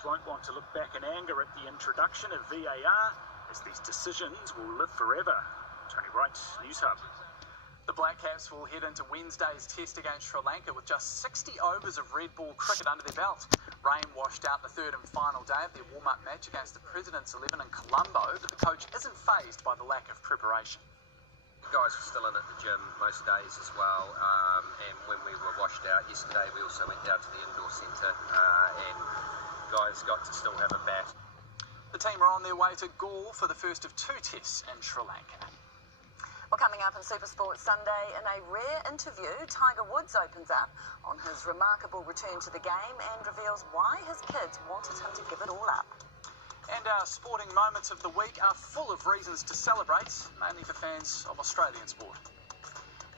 Fans won't want to look back in anger at the introduction of VAR, as these decisions will live forever. Tony Wright, News Hub. The Black Caps will head into Wednesday's test against Sri Lanka with just 60 overs of red ball cricket under their belt. Rain washed out the third and final day of their warm-up match against the President's 11 in Colombo, but the coach isn't fazed by the lack of preparation. Guys were still in at the gym most days as well, and when we were washed out yesterday, we also went down to the indoor centre, and guys got to still have a bat. The team are on their way to Galle for the first of 2 tests in Sri Lanka. Well, coming up in Supersport Sunday, in a rare interview, Tiger Woods opens up on his remarkable return to the game and reveals why his kids wanted him to give it all up. And our sporting moments of the week are full of reasons to celebrate, mainly for fans of Australian sport.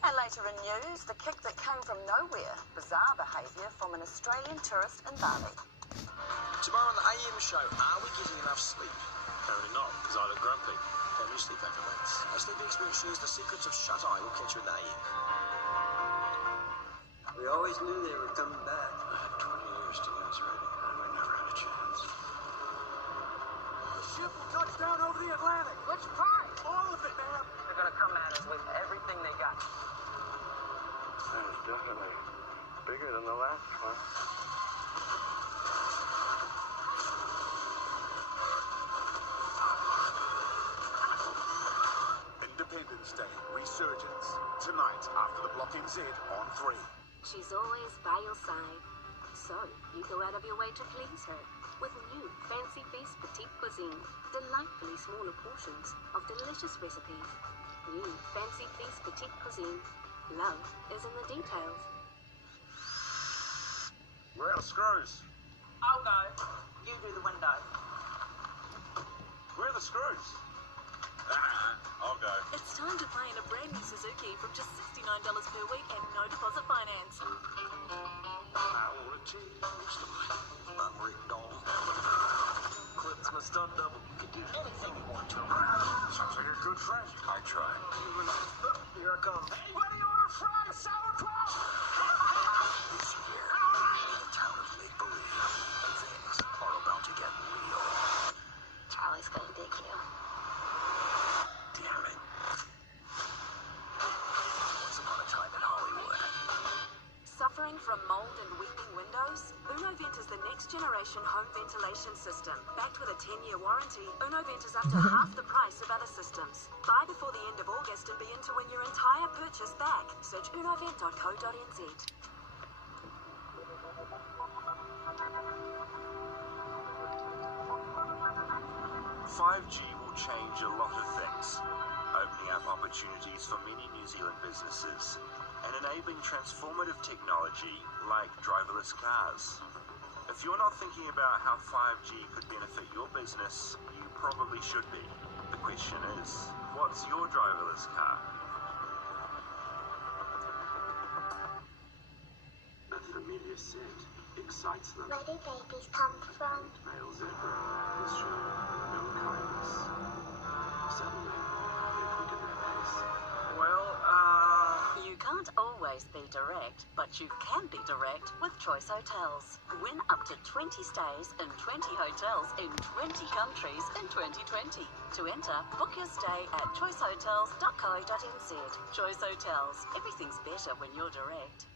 And later in news, the kick that came from nowhere, bizarre behaviour from an Australian tourist in Bali. Tomorrow on the AM show, are we getting enough sleep? Apparently not, because I look grumpy. How do you sleep, accolades? Our sleeping experience shows the secrets of shut-eye will catch you in the AM. We always knew they were coming back. I had 20 years to get us ready, and we never had a chance. The ship will touch down over the Atlantic. Let's try. All of it, ma'am. They're going to come at us with everything they got. That is definitely bigger than the last one. Independence Day Resurgence. Tonight after the Block NZ on 3. She's always by your side. So, you go out of your way to please her with new Fancy Feast Petite Cuisine. Delightfully smaller portions of delicious recipes. New Fancy Feast Petite Cuisine. Love is in the details. We're out of screws. I'll go. You do the window. Where are the screws? I'll go. It's time to play in a brand new Suzuki from just $69 per week and no deposit finance. I want to change the life. I'm Rick Dalton. Clips my stunt double. You can do anything you want to. Sounds like a good friend. I try. Here I come. Anybody order fried sauerkraut? This year, in the town of make-believe, things are about to get real. Charlie's gonna dig you. Damn it. Once upon a time in Hollywood. Suffering from mold and weeping windows? UnoVent is the next generation home ventilation system. Backed with a 10-year warranty, UnoVent is up to half the price of other systems. Buy before the end of August and be in to win your entire purchase back. Search unovent.co.nz. 5G will change a lot of things, opening up opportunities for many New Zealand businesses and enabling transformative technology like driverless cars. If you're not thinking about how 5G could benefit your business, you probably should be. The question is, what's your driverless car? A familiar scent excites them. Where do babies come from? Male zebra, history, no kindness. Suddenly, they quickened their pace. You can't always be direct, but you can be direct with Choice Hotels. Win up to 20 stays in 20 hotels in 20 countries in 2020. To enter, book your stay at choicehotels.co.nz. Choice Hotels. Everything's better when you're direct.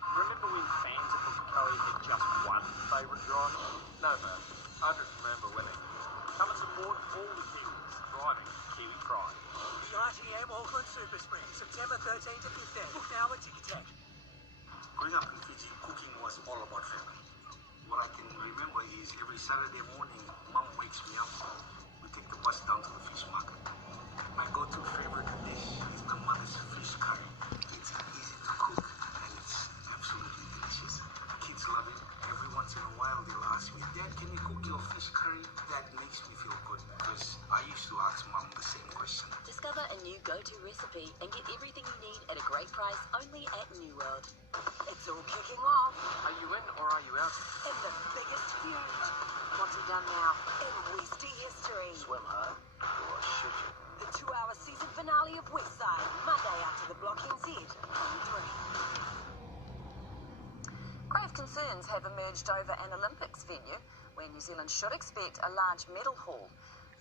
Remember when fans at Pukekohe had just one favourite driver? No, man. I just remember winning. Come and support all the Kiwis driving Kiwi Pride. The ITM Auckland Super Spring, September 13 to 15. Book now at Ticketek. Growing up in Fiji, cooking was all about family. What I can remember is every Saturday morning, Mom wakes me up. We take the bus down to the fish market. My go-to favorite dish is my mother's fish curry. It's easy to cook and it's absolutely delicious. Kids love it. Every once in a while they'll ask me, Dad, can you cook your fish curry? That makes me feel good because I used to ask Mom the same question. Discover a new go-to recipe and get everything you need at a great price only at New World. It's all kicking off Are you in or are you out? in the biggest feud. What's he done now in Westie history? Swim hard or should you? The 2-hour season finale of Westside, Monday after the Block NZ on 3. Grave concerns have emerged over an Olympics venue where New Zealand should expect a large medal haul.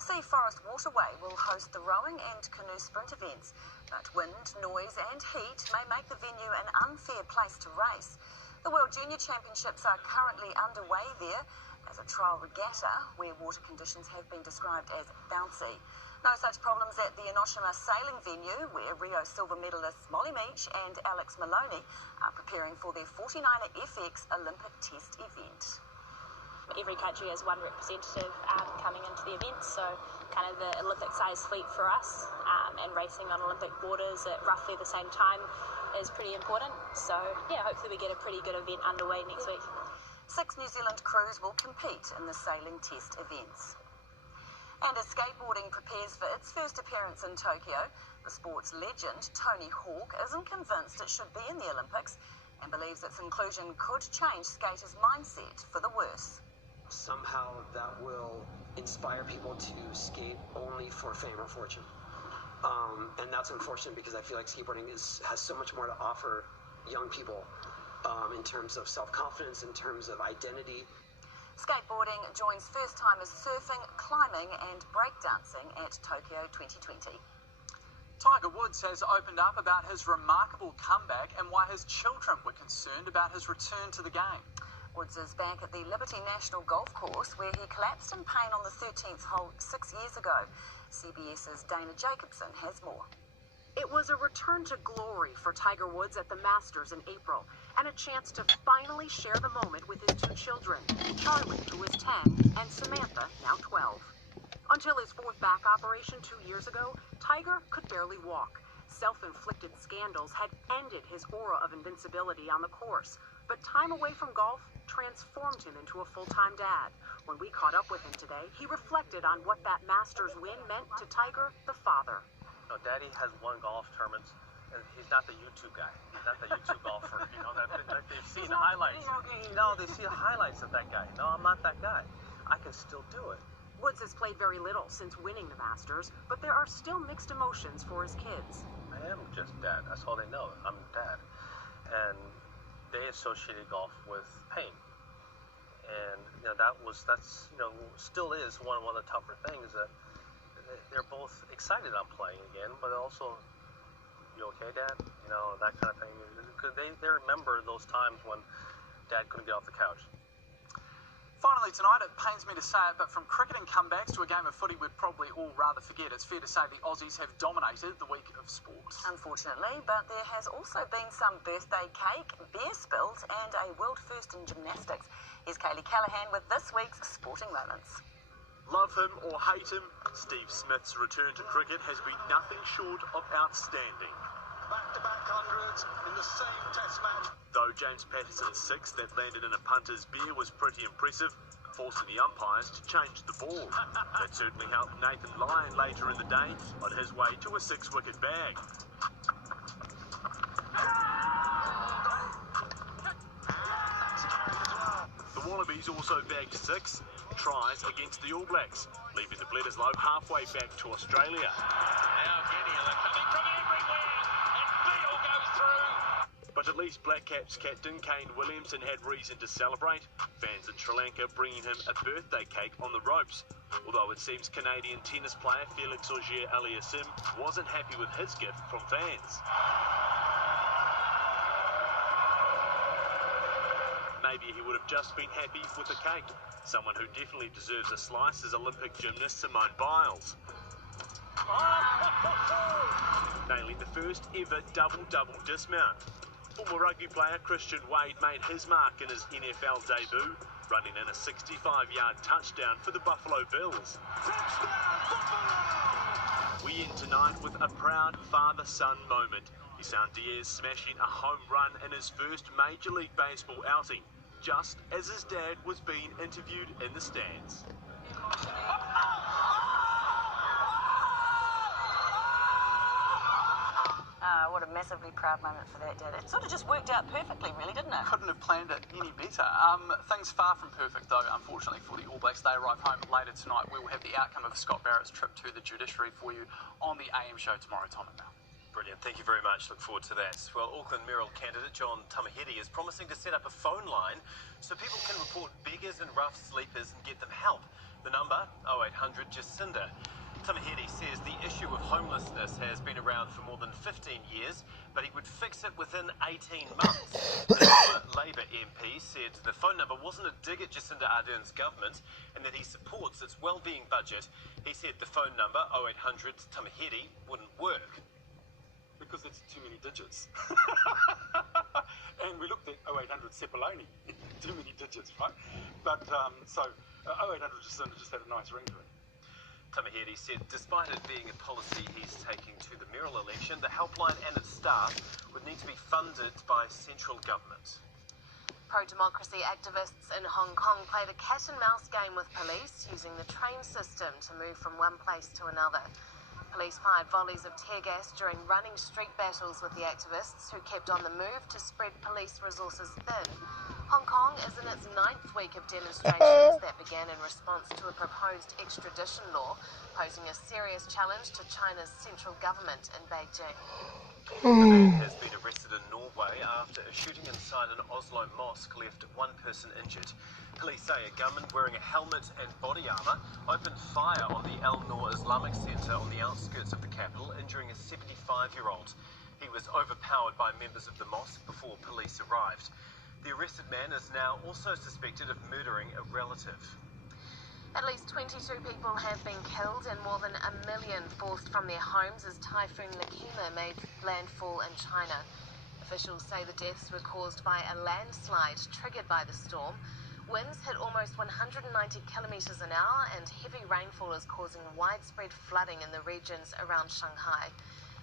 Sea Forest Waterway will host the rowing and canoe sprint events, but wind, noise and heat may make the venue an unfair place to race. The World Junior Championships are currently underway there as a trial regatta where water conditions have been described as bouncy. No such problems at the Enoshima sailing venue where Rio silver medalists Molly Meach and Alex Maloney are preparing for their 49er FX Olympic Test event. Every country has one representative coming into the event, so kind of the Olympic-sized fleet for us, and racing on Olympic waters at roughly the same time is pretty important. So yeah, hopefully we get a pretty good event underway next week. 6 New Zealand crews will compete in the sailing test events. And as skateboarding prepares for its first appearance in Tokyo, the sports legend Tony Hawk isn't convinced it should be in the Olympics and believes its inclusion could change skaters' mindset for the worse. Somehow that will inspire people to skate only for fame or fortune. And that's unfortunate because I feel like skateboarding has so much more to offer young people in terms of self-confidence, in terms of identity. Skateboarding joins first-timers surfing, climbing and breakdancing at Tokyo 2020. Tiger Woods has opened up about his remarkable comeback and why his children were concerned about his return to the game. Woods is back at the Liberty National Golf Course where he collapsed in pain on the 13th hole 6 years ago. CBS's Dana Jacobson has more. It was a return to glory for Tiger Woods at the Masters in April and a chance to finally share the moment with his 2 children, Charlie, who is 10, and Samantha, now 12. Until his 4th back operation 2 years ago, Tiger could barely walk. Self-inflicted scandals had ended his aura of invincibility on the course, but time away from golf transformed him into a full-time dad. When we caught up with him today, he reflected on what that Masters win meant to Tiger, the father. You know, Daddy has won golf tournaments, and he's not the YouTube guy. He's not the YouTube golfer. You know, that they've seen highlights. They see the highlights of that guy. No, I'm not that guy. I can still do it. Woods has played very little since winning the Masters, but there are still mixed emotions for his kids. I am just dad. That's all they know. I'm dad. And they associated golf with pain. And, you know, that's still is one of the tougher things that they're both excited on playing again, but also, you okay, Dad? You know, that kind of thing. Because they remember those times when Dad couldn't get off the couch. Finally tonight, it pains me to say it, but from cricketing comebacks to a game of footy we'd probably all rather forget, it's fair to say the Aussies have dominated the week of sport. Unfortunately, but there has also been some birthday cake, beer spilt and a world first in gymnastics. Here's Kaylee Callahan with this week's Sporting Moments. Love him or hate him, Steve Smith's return to cricket has been nothing short of outstanding. Back-to-back hundreds in the same test match. Though James Patterson's 6 that landed in a punter's beer was pretty impressive, forcing the umpires to change the ball. That certainly helped Nathan Lyon later in the day on his way to a 6-wicket bag. The Wallabies also bagged 6 tries against the All Blacks, leaving the Bledisloe halfway back to Australia. Now Guinea, they're coming from everywhere, and Beale goes through. But at least Black Caps captain Kane Williamson had reason to celebrate, fans in Sri Lanka bringing him a birthday cake on the ropes. Although it seems Canadian tennis player Felix Auger-Aliassime wasn't happy with his gift from fans. Maybe he would have just been happy with a cake. Someone who definitely deserves a slice is Olympic gymnast Simone Biles. Nailing the first ever double-double dismount. Former rugby player Christian Wade made his mark in his NFL debut, running in a 65-yard touchdown for the Buffalo Bills. We end tonight with a proud father-son moment. Isan Diaz smashing a home run in his first Major League Baseball outing, just as his dad was being interviewed in the stands. What a massively proud moment for that dad. It sort of just worked out perfectly, really, didn't it? Couldn't have planned it any better. Things far from perfect, though, unfortunately, for the All Blacks. They arrive home later tonight. We will have the outcome of Scott Barrett's trip to the judiciary for you on the AM show tomorrow, Tom and Mel. Brilliant. Thank you very much. Look forward to that. Well, Auckland mayoral candidate John Tamahiri is promising to set up a phone line so people can report beggars and rough sleepers and get them help. The number, 0800 Jacinda. Tamahiri says the issue of homelessness has been around for more than 15 years, but he would fix it within 18 months. The former Labour MP said the phone number wasn't a dig at Jacinda Ardern's government and that he supports its wellbeing budget. He said the phone number, 0800 Tamahiri, wouldn't work. Because it's too many digits. And we looked at 0800 Sepuloni, too many digits, right? But, 0800 Jacinda just had a nice ring to it. Tamahiri said despite it being a policy he's taking to the mayoral election, the helpline and its staff would need to be funded by central government. Pro-democracy activists in Hong Kong played a cat-and-mouse game with police using the train system to move from one place to another. Police fired volleys of tear gas during running street battles with the activists, who kept on the move to spread police resources thin. Hong Kong is in its 9th week of demonstrations that began in response to a proposed extradition law, posing a serious challenge to China's central government in Beijing. A man has been arrested in Norway after a shooting inside an Oslo mosque left one person injured. Police say a gunman wearing a helmet and body armour opened fire on the Al Noor Islamic Centre on the outskirts of the capital, injuring a 75-year-old. He was overpowered by members of the mosque before police arrived. The arrested man is now also suspected of murdering a relative. At least 22 people have been killed and more than 1 million forced from their homes as Typhoon Lakima made landfall in China. Officials say the deaths were caused by a landslide triggered by the storm. Winds hit almost 190 kilometres an hour and heavy rainfall is causing widespread flooding in the regions around Shanghai.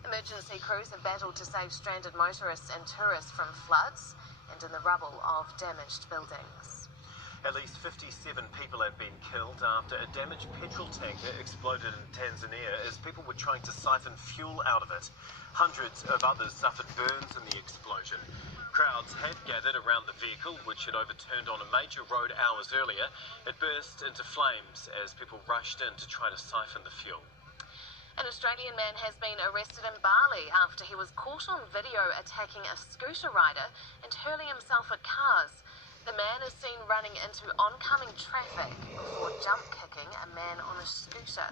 Emergency crews have battled to save stranded motorists and tourists from floods and in the rubble of damaged buildings. At least 57 people have been killed after a damaged petrol tanker exploded in Tanzania as people were trying to siphon fuel out of it. Hundreds of others suffered burns in the explosion. Crowds had gathered around the vehicle, which had overturned on a major road hours earlier. It burst into flames as people rushed in to try to siphon the fuel. An Australian man has been arrested in Bali after he was caught on video attacking a scooter rider and hurling himself at cars. The man is seen running into oncoming traffic before jump kicking a man on a scooter.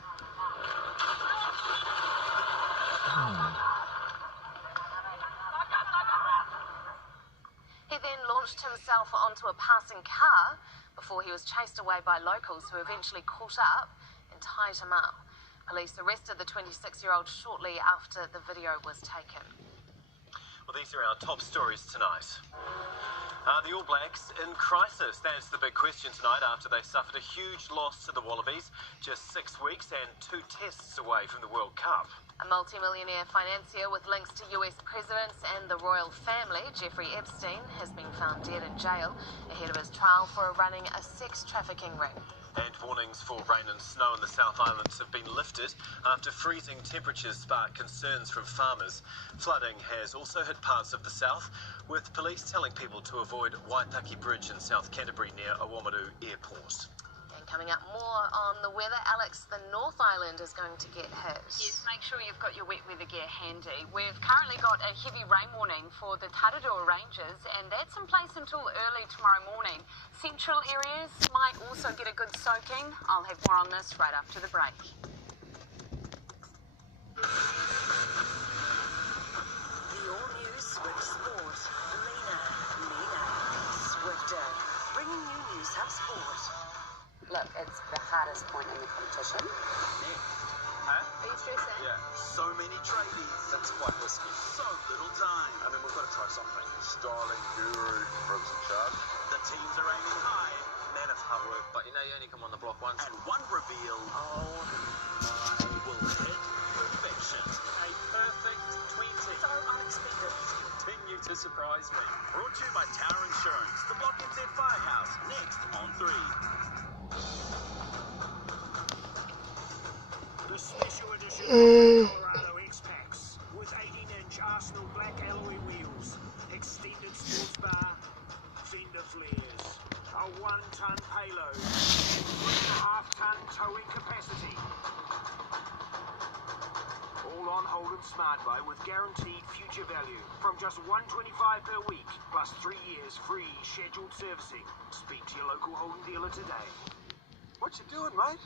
He then launched himself onto a passing car before he was chased away by locals who eventually caught up and tied him up. Police arrested the 26-year-old shortly after the video was taken. Well, these are our top stories tonight. The All Blacks in crisis? That's the big question tonight after they suffered a huge loss to the Wallabies just 6 weeks and 2 tests away from the World Cup. A multi-millionaire financier with links to US presidents and the royal family, Jeffrey Epstein, has been found dead in jail ahead of his trial for running a sex trafficking ring. And warnings for rain and snow in the South Islands have been lifted after freezing temperatures sparked concerns from farmers. Flooding has also hit parts of the south, with police telling people to avoid Waitaki Bridge in South Canterbury near Oamaru Airport. And coming up more on the weather, Alex, the North Island is going to get hit. Yes, make sure you've got your wet weather gear handy. We've currently got a heavy rain warning for the Tararua Ranges, and that's in place until early tomorrow morning. Central areas might also get a good soaking. I'll have more on this right after the break. The all-new Swift Sport. Leaner, swifter. Bringing you News Hub Sport. Look, it's the hardest point in the competition. Huh? Are you stressing? Yeah. So many tradies. That's quite risky. So little time. I mean, we've got to try something. Styling guru from charge. The teams are aiming high. Man, it's hard work, but you know you only come on the block once. And one reveal. Oh my, will hit perfection. A perfect 20. So unexpected. Continue to surprise me. Brought to you by Tower Insurance. The Block NZ Firehouse. Next on 3. The special edition Colorado X-Pax with 18-inch Arsenal black alloy wheels, extended sports bar, fender flares, a 1-ton payload, 3.5-ton towing capacity. All full-on Holden Smart Buy with guaranteed future value from just $125 per week, plus 3 years free scheduled servicing. Speak to your local Holden dealer today. What you doing, mate?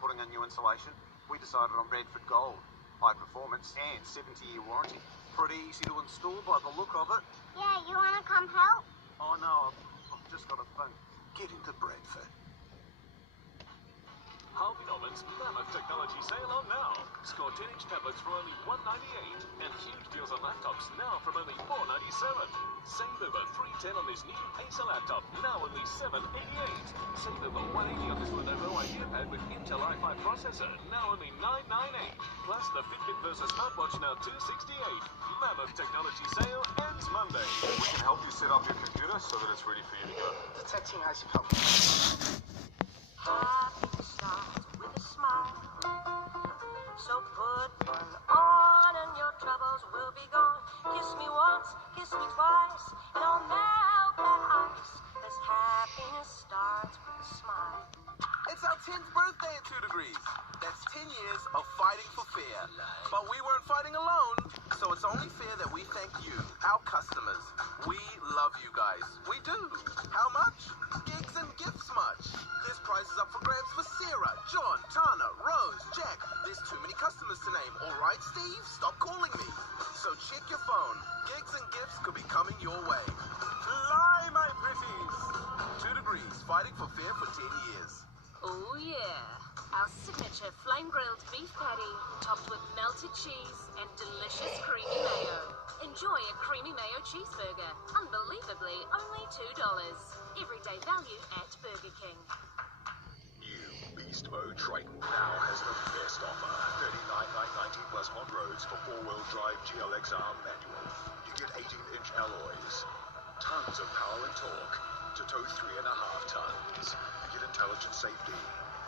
Putting on new insulation. We decided on Bradford Gold. High performance and 70-year warranty. Pretty easy to install by the look of it. Yeah, you wanna come help? Oh no, I've just got a thing. Get into Bradford. Harvey Norman's Mammoth Technology Sale on now. Score 10-inch tablets for only $198 and huge deals on laptops now from only $497. Save over $310 on this new Acer laptop, now only $788. Save over $180 on this Lenovo IdeaPad with Intel i5 processor, now only $998. Plus the Fitbit versus smartwatch now $268. Mammoth Technology Sale ends Monday. We can help you set up your computer so that it's ready for you to go. The tech team has you covered. Happy starts with a smile. So put one on and your troubles will be gone. Kiss me once, kiss me twice. It'll melt that ice. This happiness starts with a smile. It's our 10th birthday at 2 Degrees. That's 10 years of fighting for fair. But we weren't fighting alone, so it's only fair that we thank you, our customers. We love you guys. We do. How much? Gigs and gifts much. There's prizes up for grabs for Sarah, John, Tana, Rose, Jack. There's too many customers to name. All right, Steve? Stop calling me. So check your phone. Gigs and gifts could be coming your way. Fly, my pretties. 2 Degrees, fighting for fair for 10 years. Oh yeah, our signature flame-grilled beef patty, topped with melted cheese and delicious creamy mayo. Enjoy a creamy mayo cheeseburger, unbelievably only $2. Everyday value at Burger King. New Beast Mode Triton now has the best offer. $39,990 plus on roads for 4-wheel drive GLXR manual. You get 18-inch alloys, tons of power and torque to tow 3.5 tons. Get intelligent safety,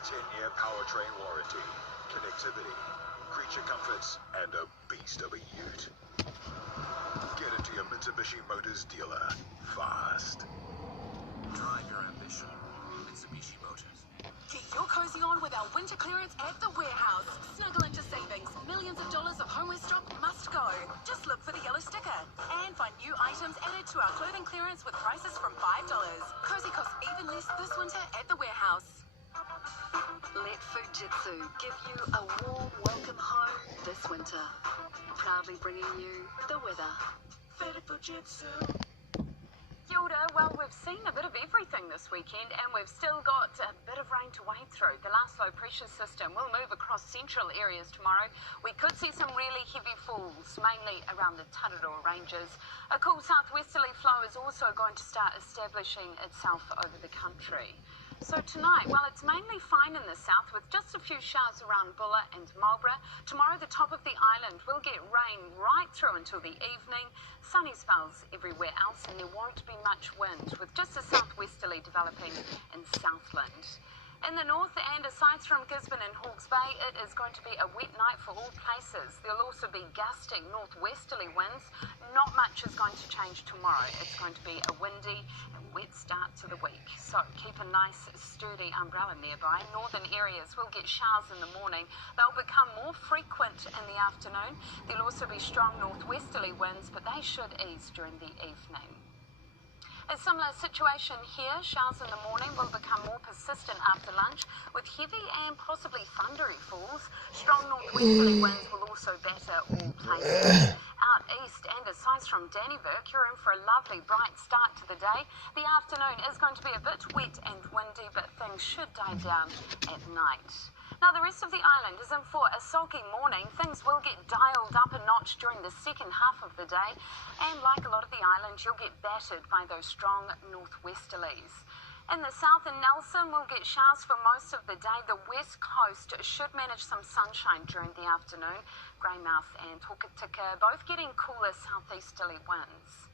10-year powertrain warranty, connectivity, creature comforts, and a beast of a ute. Get into your Mitsubishi Motors dealer fast. Drive your ambition. Mitsubishi Motors. Get your cozy on with our winter clearance at the warehouse. Snuggle into savings. Millions of dollars of homeware stock must go. Just look for the yellow sticker and find new items added to our clothing clearance with prices from $5. Cozy costs even less this winter at the warehouse. Let Fujitsu give you a warm welcome home this winter. Proudly bringing you the weather. Fitted Fujitsu. Kia ora. Well, we've seen a bit of everything this weekend and we've still got a bit of rain to wade through. The last low pressure system will move across central areas tomorrow. We could see some really heavy falls, mainly around the Tararua Ranges. A cool southwesterly flow is also going to start establishing itself over the country. So tonight, well, it's mainly fine in the south with just a few showers around Bulla and Marlborough. Tomorrow, the top of the island will get rain right through until the evening. Sunny spells everywhere else, and there won't be much wind, with just a southwesterly developing in Southland. In the north, and aside from Gisborne and Hawke's Bay, it is going to be a wet night for all places. There'll also be gusting northwesterly winds. Not much is going to change tomorrow. It's going to be a windy and wet start to the week. So keep a nice, sturdy umbrella nearby. Northern areas will get showers in the morning. They'll become more frequent in the afternoon. There'll also be strong northwesterly winds, but they should ease during the evening. A similar situation here. Showers in the morning will become more persistent after lunch with heavy and possibly thundery falls. Strong northwesterly winds will also batter all places. Out east and aside from Dannevirke, you're in for a lovely bright start to the day. The afternoon is going to be a bit wet and windy, but things should die down at night. Now, the rest of the island is in for a sulky morning. Things will get dialed up a notch during the second half of the day. And like a lot of the island, you'll get battered by those strong northwesterlies. In the south and Nelson, we'll get showers for most of the day. The west coast should manage some sunshine during the afternoon. Greymouth and Hokitika both getting cooler southeasterly winds.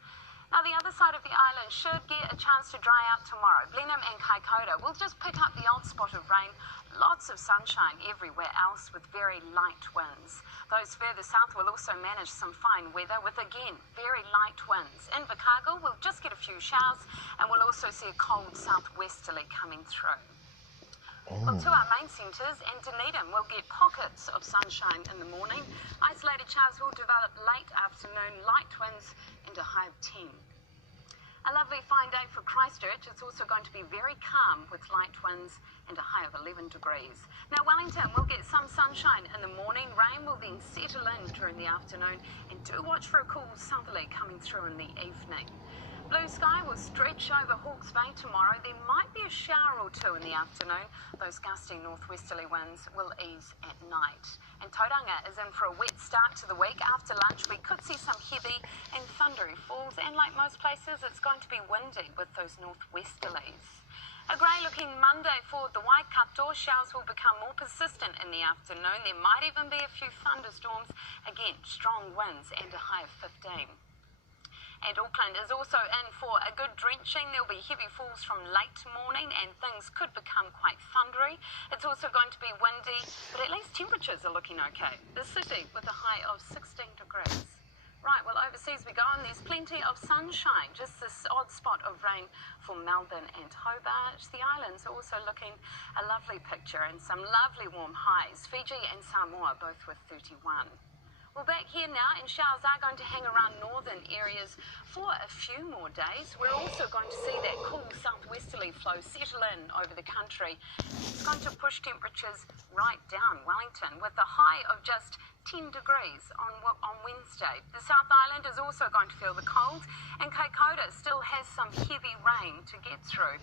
Now, the other side of the island should get a chance to dry out tomorrow. Blenheim and Kaikoura will just pick up the odd spot of rain. Lots of sunshine everywhere else with very light winds. Those further south will also manage some fine weather with, again, very light winds. In Invercargill, we'll just get a few showers and we'll also see a cold southwesterly coming through. Well, to our main centres, and Dunedin will get pockets of sunshine in the morning. Isolated showers will develop late afternoon, light winds and a high of 10. A lovely fine day for Christchurch. It's also going to be very calm with light winds and a high of 11 degrees. Now, Wellington will get some sunshine in the morning. Rain will then settle in during the afternoon, and do watch for a cool southerly coming through in the evening. Blue sky will stretch over Hawke's Bay tomorrow. There might be a shower or two in the afternoon. Those gusty northwesterly winds will ease at night. And Tauranga is in for a wet start to the week. After lunch, we could see some heavy and thundery falls. And like most places, it's going to be windy with those northwesterlies. A grey-looking Monday for the Waikato. Showers will become more persistent in the afternoon. There might even be a few thunderstorms. Again, strong winds and a high of 15. And Auckland is also in for a good drenching. There'll be heavy falls from late morning and things could become quite thundery. It's also going to be windy, but at least temperatures are looking okay. The city with a high of 16 degrees. Right, well, overseas we go, and there's plenty of sunshine. Just this odd spot of rain for Melbourne and Hobart. The islands are also looking a lovely picture and some lovely warm highs. Fiji and Samoa both with 31. Well, back here now, and showers are going to hang around northern areas for a few more days. We're also going to see that cool southwesterly flow settle in over the country. It's going to push temperatures right down Wellington with a high of just 10 degrees on Wednesday. The South Island is also going to feel the cold, and Cape Coda still has some heavy rain to get through.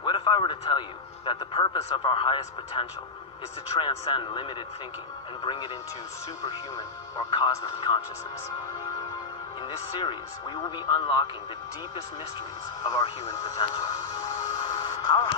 What if I were to tell you that the purpose of our highest potential is to transcend limited thinking and bring it into superhuman or cosmic consciousness? In this series, we will be unlocking the deepest mysteries of our human potential. Our